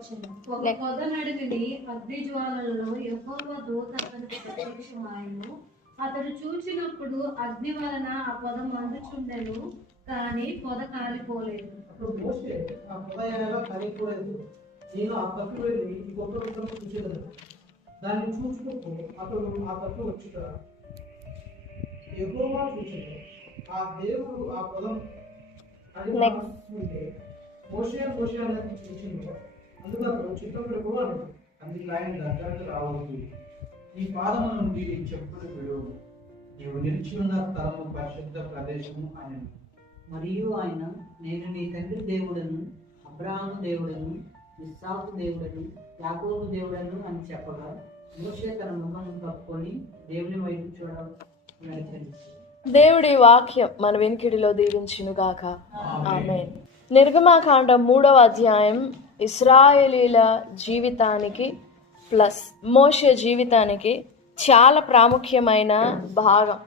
ఒక పొద నడిమిని అగ్ని జ్వాలలలో యెహోవా దూత అతనికి ప్రత్యక్షమాయెను. అతడు చూచినప్పుడు అగ్ని వలన ఆ పొద మండుచుండెను, కానీ పొద కాలిపోలేదు. నేను ఆ కట్టు వెళ్ళి ఈ గొప్ప విగ్రహం చూసేదాను. దాన్ని చూసుకుంటూ అతడు ఆ కట్టు వచ్చుట యెహోవా చూసాడు. ఆ దేవుడు ఆ పొలం అడిగి మోషే మోషే అని చూసిండు. అందుకు అతడు చిత్తముడు కూడా అందుకు ఆయన దగ్గరకు రావద్దు, నీ పాదము నుండి నీ చెప్పులు విడువు, నీవు నిలిచి ఉన్న స్థలము పరిశుద్ధ ప్రదేశము అని. మరియు ఆయన, నేను నీ తండ్రి దేవుడను, అబ్రహాము దేవుడను, ఇస్సాకు దేవుడను, యాకోబు దేవుడను అని చెప్పగా మోషే తన ముఖం కప్పుకొని దేవుని వైపు చూడవలెను. దేవుడి వాక్యం మన వెనుకిడిలో దీవించును గాక. ఆమేన్. నిర్గమాకాండం 3వ అధ్యాయం ఇశ్రాయేలీల జీవితానికి ప్లస్ మోషే జీవితానికి చాలా ప్రాముఖ్యమైన భాగం,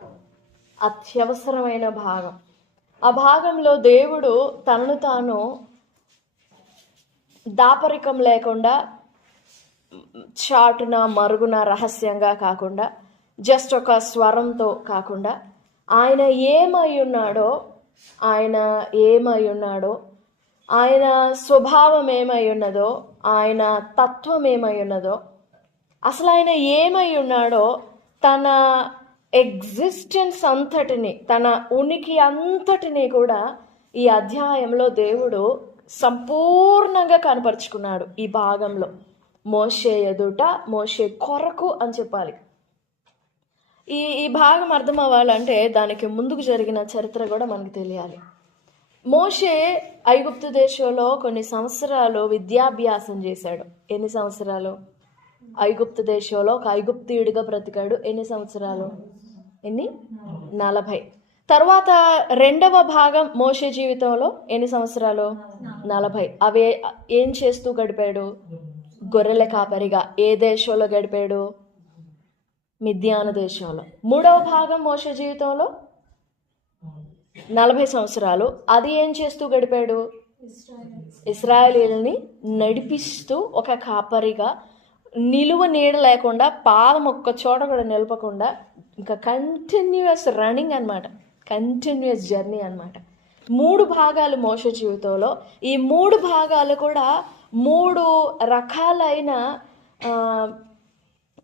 అత్యవసరమైన భాగం. ఆ భాగంలో దేవుడు తనను తాను దాపరికం లేకుండా, చాటున మరుగున రహస్యంగా కాకుండా, జస్ట్ ఒక స్వరంతో కాకుండా, ఆయన ఏమై ఉన్నాడో, ఆయన స్వభావం ఏమై ఉన్నదో, ఆయన తత్వం ఏమై ఉన్నదో, అసలు ఆయన ఏమై ఉన్నాడో, తన ఎగ్జిస్టెన్స్ అంతటిని, తన ఉనికి అంతటిని కూడా ఈ అధ్యాయంలో దేవుడు సంపూర్ణంగా కనపరుచుకున్నాడు. ఈ భాగంలో మోషే ఎదుట, మోషే కొరకు అని చెప్పాలి. ఈ భాగం అర్థం అవ్వాలంటే దానికి ముందుకు జరిగిన చరిత్ర కూడా మనకు తెలియాలి. మోషే ఐగుప్తు దేశంలో కొన్ని సంవత్సరాలు విద్యాభ్యాసం చేశాడు. ఎన్ని సంవత్సరాలు? ఐగుప్తు దేశంలో ఒక ఐగుప్తీయుడిగా బ్రతికాడు. ఎన్ని సంవత్సరాలు? 40. తర్వాత రెండవ భాగం మోషే జీవితంలో ఎన్ని సంవత్సరాలు? 40. అవి ఏం చేస్తూ గడిపాడు? గొర్రెల కాపరిగా. ఏ దేశంలో గడిపాడు? మిద్యాను దేశంలో. మూడవ భాగం మోషే జీవితంలో 40 సంవత్సరాలు. అది ఏం చేస్తూ గడిపాడు? ఇశ్రాయేలీయుల్ని నడిపిస్తూ ఒక కాపరిగా, నిలువ నీడ లేకుండా, పాదం ఒక్క చోట కూడా నిలపకుండా, ఇంకా కంటిన్యూస్ రన్నింగ్ అనమాట, కంటిన్యూస్ జర్నీ అనమాట. 3 భాగాలు మోషే జీవితంలో. ఈ 3 భాగాలు కూడా 3 రకాలైన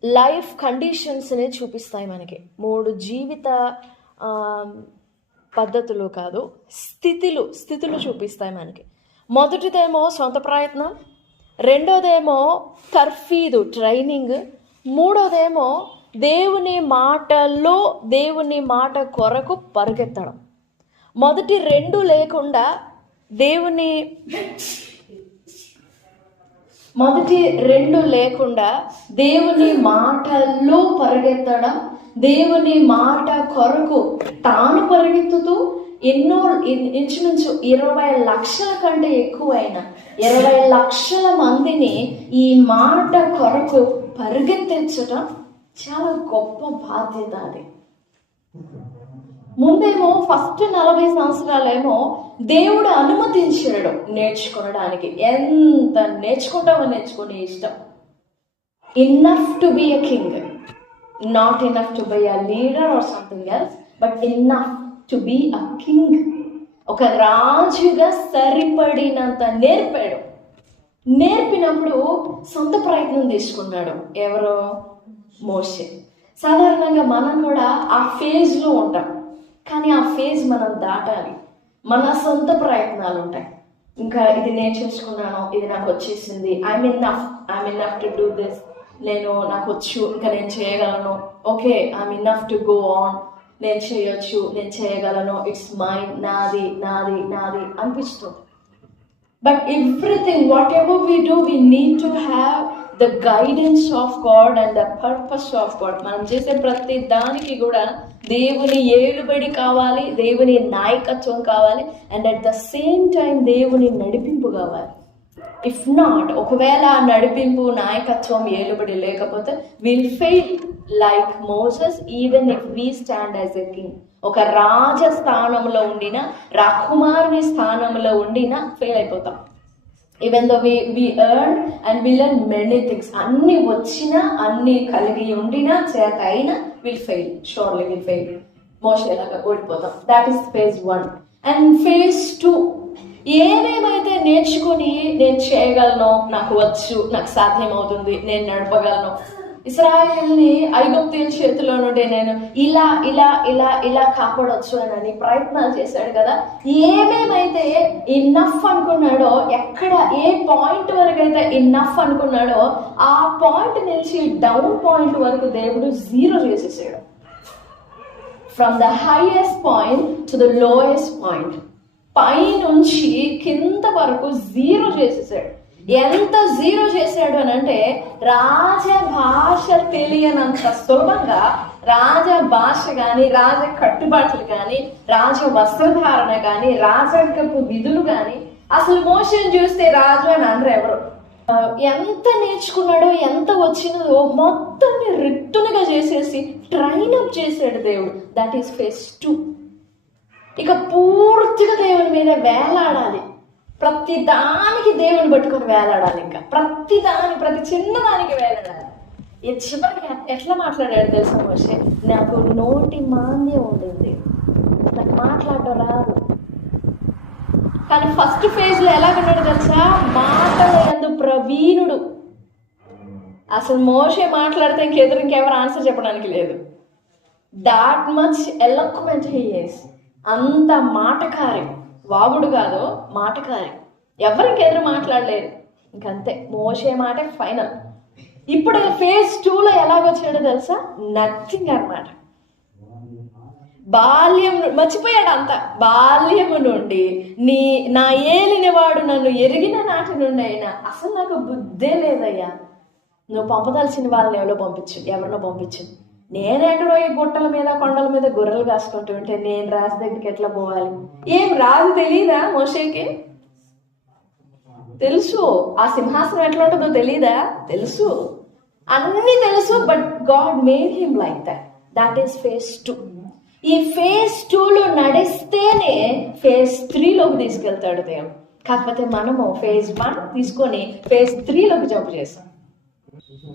లైఫ్ కండిషన్స్ని చూపిస్తాయి మనకి. 3 జీవిత పద్ధతులు కాదు, స్థితులు చూపిస్తాయి మనకి. మొదటిదేమో సొంత ప్రయత్నం, రెండోదేమో తర్ఫీదు, ట్రైనింగ్, మూడోదేమో దేవుని మాటల్లో దేవుని మాట కొరకు పరిగెత్తడం. మొదటి 2 లేకుండా దేవుని మాటల్లో పరిగెత్తడం, దేవుని మాట కొరకు తాను పరిగెత్తుతూ ఇంచుమించు 20 లక్షల కంటే ఎక్కువైన 20 లక్షల మందిని ఈ మాట కొరకు పరిగెత్తించడం చాలా గొప్ప బాధ్యత. అది ముందేమో ఫస్ట్ 40 సంవత్సరాలేమో దేవుడు అనుమతించాడు నేర్చుకోవడానికి. ఎంత నేర్చుకుంటామో నేర్చుకునే ఇష్టం. Enough to be a king, not enough to be a leader or something else, but enough to be a king. ఒక రాజుగా సరిపడినంత నేర్పాడు. నేర్పినప్పుడు సొంత ప్రయత్నం తీసుకున్నాడు. ఎవరో? మోషే. సాధారణంగా మనం కూడా ఆ ఫేజ్లో ఉంటాం, కానీ ఆ ఫేజ్ మనం దాటాలి. మన సొంత ప్రయత్నాలు ఉంటాయి. ఇంకా ఇది నేను చేసుకున్నాను, ఇది నాకు వచ్చేసింది, I'm enough to do this, నాకు వచ్చు, ఇంకా నేను చేయగలను, okay I'm enough to go on, నేను చేయొచ్చు, నేను చేయగలను, ఇట్స్ మైన్, నాది నాది నాది అనిపిస్తుంది. But everything, what ever we do, we need to have the guidance of God and the purpose of God. మనం చేసే ప్రతి దానికి కూడా దేవుని ఏలుబడి కావాలి, దేవుని నాయకత్వం కావాలి, and at the same time దేవుని నడిపింపు కావాలి. ఇఫ్ నాట్, ఒకవేళ ఆ నడిపింపు, నాయకత్వం, ఏలుబడి లేకపోతే will fail like Moses even if we stand as a king. ఒక రాజ స్థానంలో ఉండినా, రాకుమారుని స్థానంలో ఉండినా ఫెయిల్ అయిపోతాం. Even though we earn and we learn many things. అన్ని వచ్చినా, అన్ని కలిగి ఉండినా, చేత అయినా will fail, surely will fail. మోషేలాగా ఓడిపోతాం. That is phase 1. And phase 2, ఏమేమైతే నేర్చుకుని నేను చేయగలను, నాకు వచ్చు, నాకు సాధ్యం అవుతుంది, నేను నడపగలను, ఇశ్రాయేలుని ఐగుప్తీయుల చేతిలో నుండి నేను ఇలా ఇలా ఇలా ఇలా కాపాడొచ్చు అని ప్రయత్నాలు చేశాడు కదా. ఏమేమైతే ఇన్నఫ్ అనుకున్నాడో, ఎక్కడ ఏ పాయింట్ వరకు అయితే ఇన్నఫ్ అనుకున్నాడో ఆ పాయింట్ నుంచి డౌన్ పాయింట్ వరకు దేవుడు 0 చేసేసాడు. From the highest point to the lowest point, పై నుంచి కింద వరకు 0 చేసేసాడు. ఎంత 0 చేశాడు అని అంటే, రాజభాష తెలియనంత సులభంగా రాజభాష కానీ, రాజ కట్టుబాట్లు కానీ, రాజ వస్త్రధారణ కానీ, రాజకపు విధులు కానీ, అసలు మోషేని చూస్తే రాజు అని అనరు ఎవరు. ఎంత నేర్చుకున్నాడో, ఎంత వచ్చినదో మొత్తాన్ని రిక్తునిగా చేసేసి ట్రైన్ అప్ చేశాడు దేవుడు. That is phase 2. ఇక పూర్తిగా దేవుని మీద వేలాడాలి. ప్రతి దానికి దేవుని పట్టుకొని వేలాడాలి. ఇంకా ప్రతి చిన్నదానికి వేలాడాలి. చివరికి ఎట్లా మాట్లాడాడు తెలుసా మోషే? నాకు నోటి మాంద్యం ఉండింది, నాకు మాట్లాడడం రాదు. కానీ ఫస్ట్ phase లో ఎలాగున్నాడు తెలుసా? మాటల యందు ప్రవీణుడు. అసలు మోషే మాట్లాడితే ఇంకెవరు ఆన్సర్ చెప్పడానికి లేదు. That much eloquent he is. అంత మాటకారి, వాగుడు కాదు, మాటకారి. ఎవరికి ఎదురు మాట్లాడలేరు. ఇంకంతే, మోషే మాటే ఫైనల్. ఇప్పుడు phase 2లో ఎలాగొచ్చాడో తెలుసా? నథింగ్ అన్నమాట. బాల్యం మర్చిపోయాడు అంతా. బాల్యము నుండి నా ఏలినవాడు నన్ను ఎరిగిన నాటి నుండి అయినా అసలు నాకు బుద్ధే లేదయ్యా. నువ్వు పంపదలసిన వాళ్ళని ఎవరినో పంపించు. నేనెక్కడో ఈ గుట్టల మీద, కొండల మీద గొర్రెలు కాసుకుంటూ ఉంటే నేను రాజు దగ్గరికి ఎట్లా పోవాలి? ఏం రాజు తెలీదా మోషేకి? తెలుసు. ఆ సింహాసనం ఎట్లా ఉంటుందో తెలీదా? తెలుసు. అన్ని తెలుసు. But God made him like that. That is phase 2. ఈ phase 2లో నడిస్తేనే phase 3లోకి తీసుకెళ్తాడు దేవుడు. కాకపోతే మనము phase 1 తీసుకొని phase 3లోకి జంప్ చేస్తాం.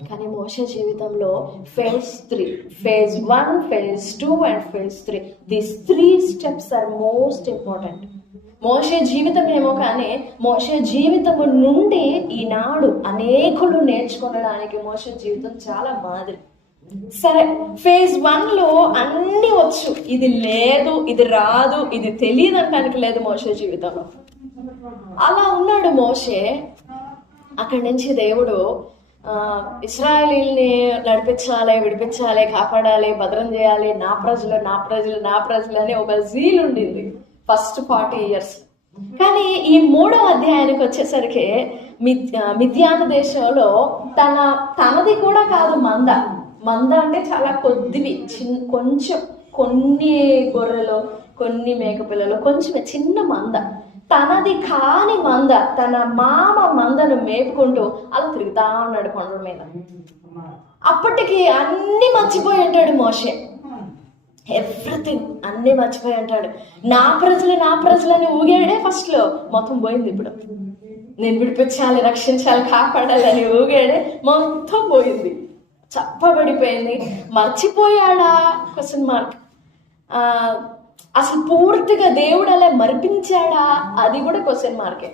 కానీ మోషే జీవితంలో phase 3, phase 1, phase 2 and phase 3, these 3 steps are most important. మోషే జీవితం ఏమో కానీ మోషే జీవితం నుండి ఈనాడు అనేకులు నేర్చుకోవడానికి మోషే జీవితం చాలా మాదిరి. సరే, phase 1లో అన్ని వచ్చు, ఇది లేదు, ఇది రాదు, ఇది తెలియదు అనడానికి లేదు మోషే జీవితంలో. అలా ఉన్నాడు మోషే. అక్కడి నుంచి దేవుడు ఇశ్రాయేలీల్ని నడిపించాలి, విడిపించాలి, కాపాడాలి, భద్రం చేయాలి, నా ప్రజలు అని ఒక జీల్ ఉండింది ఫస్ట్ 40 years. కానీ ఈ 3వ అధ్యాయానికి వచ్చేసరికి మిద్యాను దేశంలో తనది కూడా కాదు మంద అంటే చాలా కొద్దివి, కొంచెం, కొన్ని గొర్రెలు, కొన్ని మేకపిల్లలు, కొంచెం చిన్న మంద, తనది కాని మంద, తన మామ మందను మేపుకుంటూ అలా తిరుగుతా ఉన్నాడు కొండల మీద. అప్పటికి అన్ని మర్చిపోయి ఉంటాడు మోషే. ఎవ్రీథింగ్ అన్ని మర్చిపోయి ఉంటాడు. నా ప్రజలని ఊగాడే ఫస్ట్ లో, మొత్తం పోయింది. ఇప్పుడు నేను విడిపించాలి, రక్షించాలి, కాపాడాలి అని ఊగాడే, మొత్తం పోయింది, చప్పబడిపోయింది. మర్చిపోయాడా? Question mark. అసలు పూర్తిగా దేవుడు అలా మరిపించాడా? అది కూడా క్వశ్చన్ మార్కే.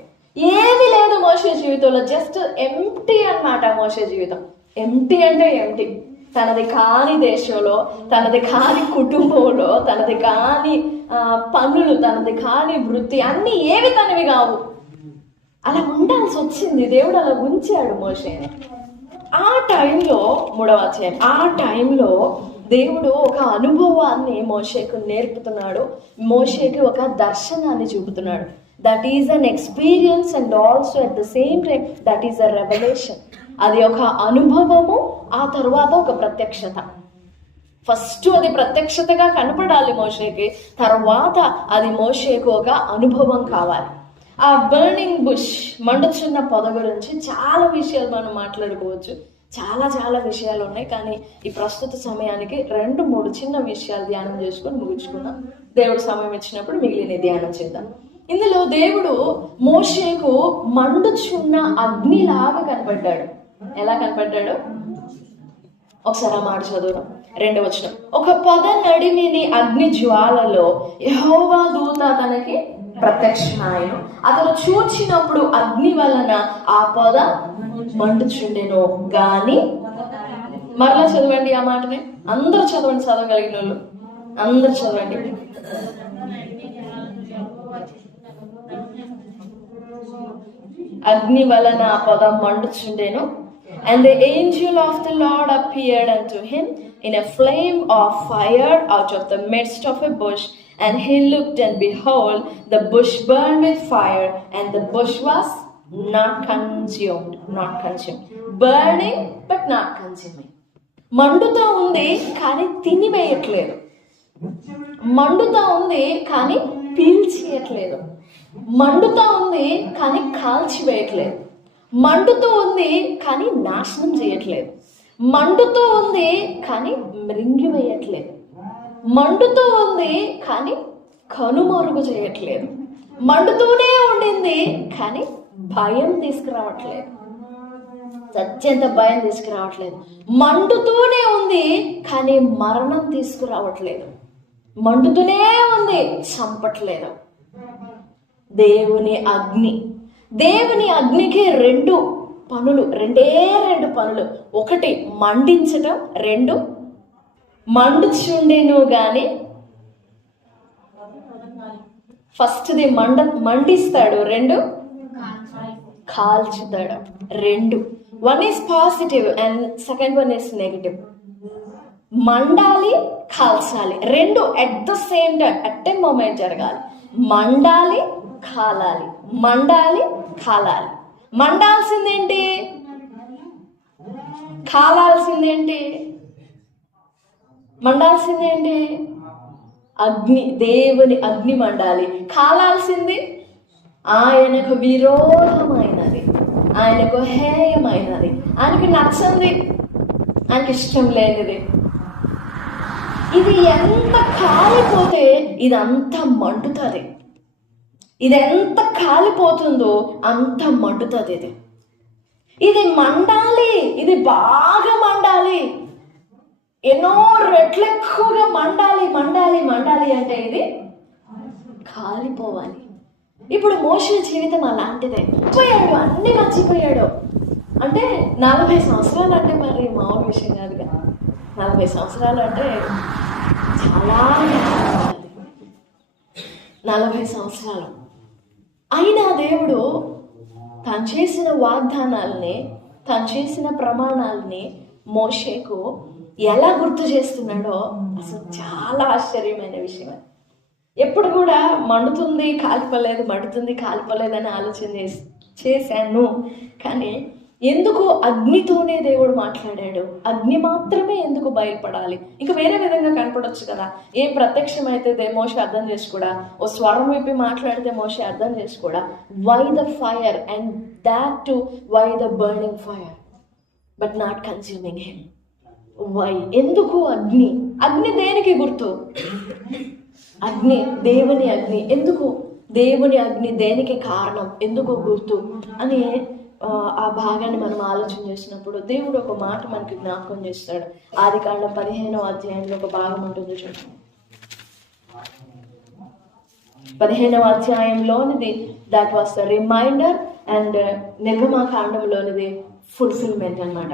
ఏమీ లేదు మోషే జీవితంలో, జస్ట్ ఎంప్టీ అన్నమాట మోషే జీవితం. ఎంప్టీ అంటే ఎంప్టీ. తనది కాని దేశంలో, తనది కాని కుటుంబంలో, తనది కాని పనులు, తనది కాని వృత్తి, అన్ని ఏవి తనవి కావు. అలా ఉండాల్సి వచ్చింది. దేవుడు అలా ఉంచాడు మోషేని. ఆ టైంలో 3వ అధ్యాయం, ఆ టైంలో దేవుడు ఒక అనుభవాన్ని మోషేకు నేర్పుతున్నాడు. మోషేకి ఒక దర్శనాన్ని చూపుతున్నాడు. That is an experience and also at the same time that is a revolution. అది ఒక అనుభవము, ఆ తర్వాత ఒక ప్రత్యక్షత. ఫస్ట్ అది ప్రత్యక్షతగా కనపడాలి మోషేకి, తర్వాత అది మోషేకు ఒక అనుభవం కావాలి. ఆ బర్నింగ్ బుష్, మండుచున్న పొద గురించి చాలా విషయాలు మనం మాట్లాడుకోవచ్చు. చాలా విషయాలు ఉన్నాయి. కానీ ఈ ప్రస్తుత సమయానికి 2-3 చిన్న విషయాలు ధ్యానం చేసుకొని ముగించుకుందాం. దేవుడు సమయం ఇచ్చినప్పుడు మిగిలిన ధ్యానం చేద్దాం. ఇందులో దేవుడు మోషేకు మండుచున్న అగ్నిలాగా కనపడ్డాడు. ఎలా కనపడ్డాడు? ఒకసారి ఆ మాట చదువుదాం. 2వ వచనం. ఒక పొద నడిమిని అగ్ని జ్వాలలో యెహోవా దూత తనకి ప్రత్యక్షమాయను. అతను చూచినప్పుడు అగ్ని వలన ఆ పొద మండుచుండెను గాని. మరలా చదవండి ఆ మాటని. అందరూ చదవండి, చదవగలిగిన వాళ్ళు అందరూ చదవండి. అగ్ని వలన ఆ పొద మండుచుండెను. And the angel of the Lord appeared unto him in a flame of fire out of the midst of a bush. And he looked, and behold, the bush burned with fire, and the bush was not consumed. Not consumed. Burning, but not consuming. మండుతా ఉంది కానీ తినివేయట్లేదు. మండుతా ఉంది కానీ పీల్చేయట్లేదు. మండుతా ఉంది కానీ కాల్చివేయట్లేదు. మండుతూ ఉంది కానీ నాశనం చేయట్లేదు. మండుతూ ఉంది కానీ మృంగివేయట్లేదు. మండుతూ ఉంది కానీ కనుమరుగు చేయట్లేదు. మండుతూనే ఉండింది కానీ భయం తీసుకురావట్లేదు. సత్యంత భయం తీసుకురావట్లేదు. మండుతూనే ఉంది కానీ మరణం తీసుకురావట్లేదు. మండుతూనే ఉంది, చంపట్లేదు. దేవుని అగ్ని. దేవుని అగ్నికి 2 పనులు. 2 పనులు. 1 మండించటం, 2 మండుచుండెను గాని. ఫస్ట్ది మండిస్తాడు, 2 కాల్చుతాడు. 2. 1 is positive and second one is negative. మండాలి, కాల్చాలి, 2 at the same time, at a moment జరగాలి. మండాలి, కాలాలి. మండాలి, కాలాలి. మండాల్సిందేంటి? కాలాల్సిందేంటి? మండాల్సిందేంటి? అగ్ని. దేవుని అగ్ని మండాలి. కాలాల్సింది ఆయనకు విరోధమైనది, ఆయనకు హేయమైనది, ఆయనకి నచ్చంది, ఆయనకి ఇష్టం లేనిది. ఇది ఎంత కాలిపోతే ఇదంతా మండుతుంది. ఇది ఎంత కాలిపోతుందో అంత మండుతుంది. ఇది మండాలి, ఇది బాగా మండాలి, ఎన్నో రెట్లు ఎక్కువగా మండాలి. మండాలి మండాలి అంటే ఇది కాలిపోవాలి. ఇప్పుడు మోషే జీవితం అలాంటిదే. పోయాడు, అన్ని మర్చిపోయాడు. అంటే 40 సంవత్సరాలు అంటే మరి మామూలు విషయం కాదుగా. 40 సంవత్సరాలు అంటే చాలా 40 సంవత్సరాలు అయినా దేవుడు తను చేసిన వాగ్దానాల్ని, తను చేసిన ప్రమాణాలని మోషేకు ఎలా గుర్తు చేస్తున్నాడో అసలు చాలా ఆశ్చర్యమైన విషయం. ఎప్పుడు కూడా మండుతుంది కాలిపోలేదు, మండుతుంది కాలిపోలేదు అని ఆలోచన చేశాను. కానీ ఎందుకు అగ్నితోనే దేవుడు మాట్లాడాడు? అగ్ని మాత్రమే ఎందుకు బయలుపడాలి? ఇంకా వేరే విధంగా కనపడొచ్చు కదా. ఏ ప్రత్యక్షమైతే మోషే అర్థం చేసుకోడా, ఓ స్వరం విప్పి మాట్లాడితే మోషే అర్థం చేసుకోడా. Why the fire and that too why the burning fire but not consuming him? Why? ఎందుకు అగ్ని? అగ్ని దేనికి గుర్తు? అగ్ని, దేవుని అగ్ని. ఎందుకు దేవుని అగ్ని దేనికి కారణం, ఎందుకు గుర్తు అని ఆ భాగాన్ని మనం ఆలోచన చేసినప్పుడు దేవుడు ఒక మాట మనకి జ్ఞాపకం చేస్తాడు. ఆదికాండం 15వ అధ్యాయంలో ఒక భాగం ఉంటుంది చూడండి. 15వ అధ్యాయంలోనిది that was the reminder and నిర్గమాకాండంలోనిది ఫుల్ఫిల్మెంట్ అన్నమాట.